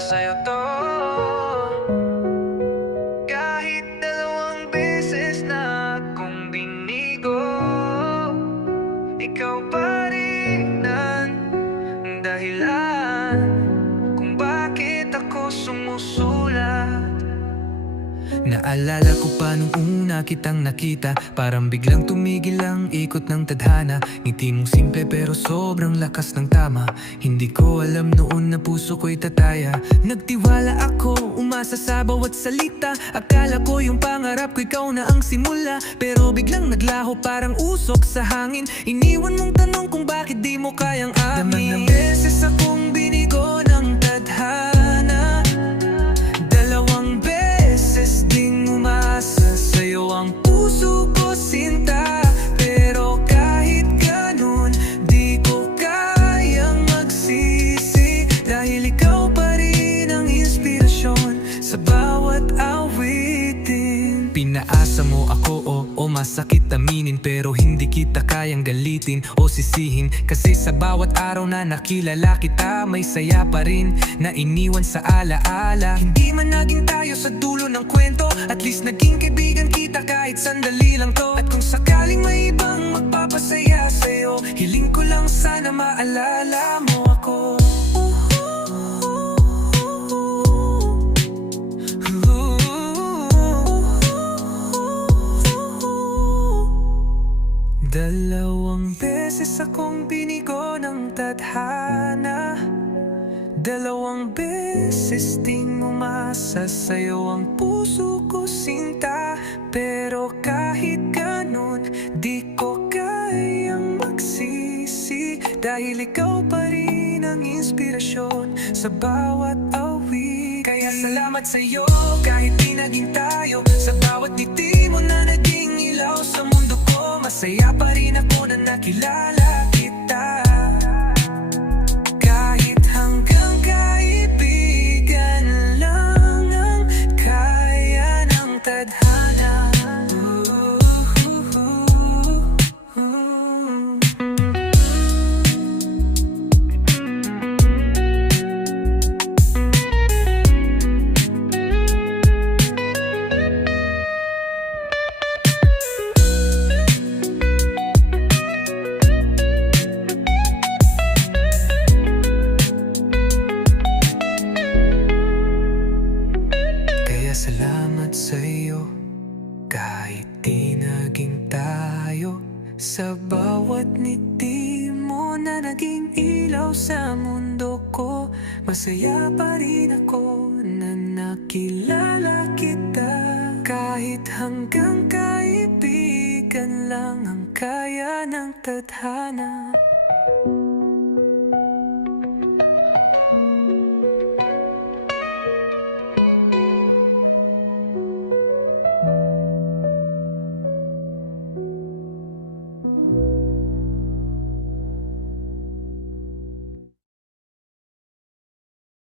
sa'yo to. Kahit dalawang beses na akong binigo, ikaw pa rin ang dahilan kung bakit ako sumusulat. Naalala ko pa nung una kitang nakita, parang biglang tumigil ang ikot ng tadhana. Ngiti mong simple pero sobrang lakas ng tama. Hindi ko alam noon na puso ko'y tataya. Nagtiwala ako, umasa sa bawat salita. Akala ko yung pangarap ko ikaw na ang simula, pero biglang naglaho parang usok sa hangin. Iniwan mong tanong kung bakit di mo kayang amin. Damang beses akong binigo ng tadhana, dalawang beses ding umasa sa'yo ang puso ko sinta. Pero kahit ganun, di ko kayang magsisi, dahil ikaw pa rin ang inspirasyon sa bawat awitin. Pinaasa mo ako, o masakit aminin, pero hindi kita kayang galitin o sisihin. Kasi sa bawat araw na nakilala kita, may saya pa rin na iniwan sa alaala. Hindi man naging tayo sa dulo ng kwento, at least naging kaibigan kita kahit sandali lang to. At kung sakaling may ibang magpapasaya sa'yo, hiling ko lang sana maalala mo ako. Dalawang beses akong binigo ng tadhana, dalawang beses ding umasa sa'yo ang puso ko sinta. Pero kahit ganun, di ko kayang magsisi, dahil ikaw pa rin ang inspirasyon sa bawat awit. Kaya salamat sa'yo kahit di naging tayo, sa bawat ngiti mo na naging ilaw sa mundo ko. Masaya pa rin ako na nakilala kita, kahit hanggang kaibigan lang ang kaya ng tadhana. Salamat sa'yo kahit di naging tayo, sa bawat ngiti mo na naging ilaw sa mundo ko. Masaya pa rin ako na nakilala kita, kahit hanggang kaibigan lang ang kaya ng tadhana.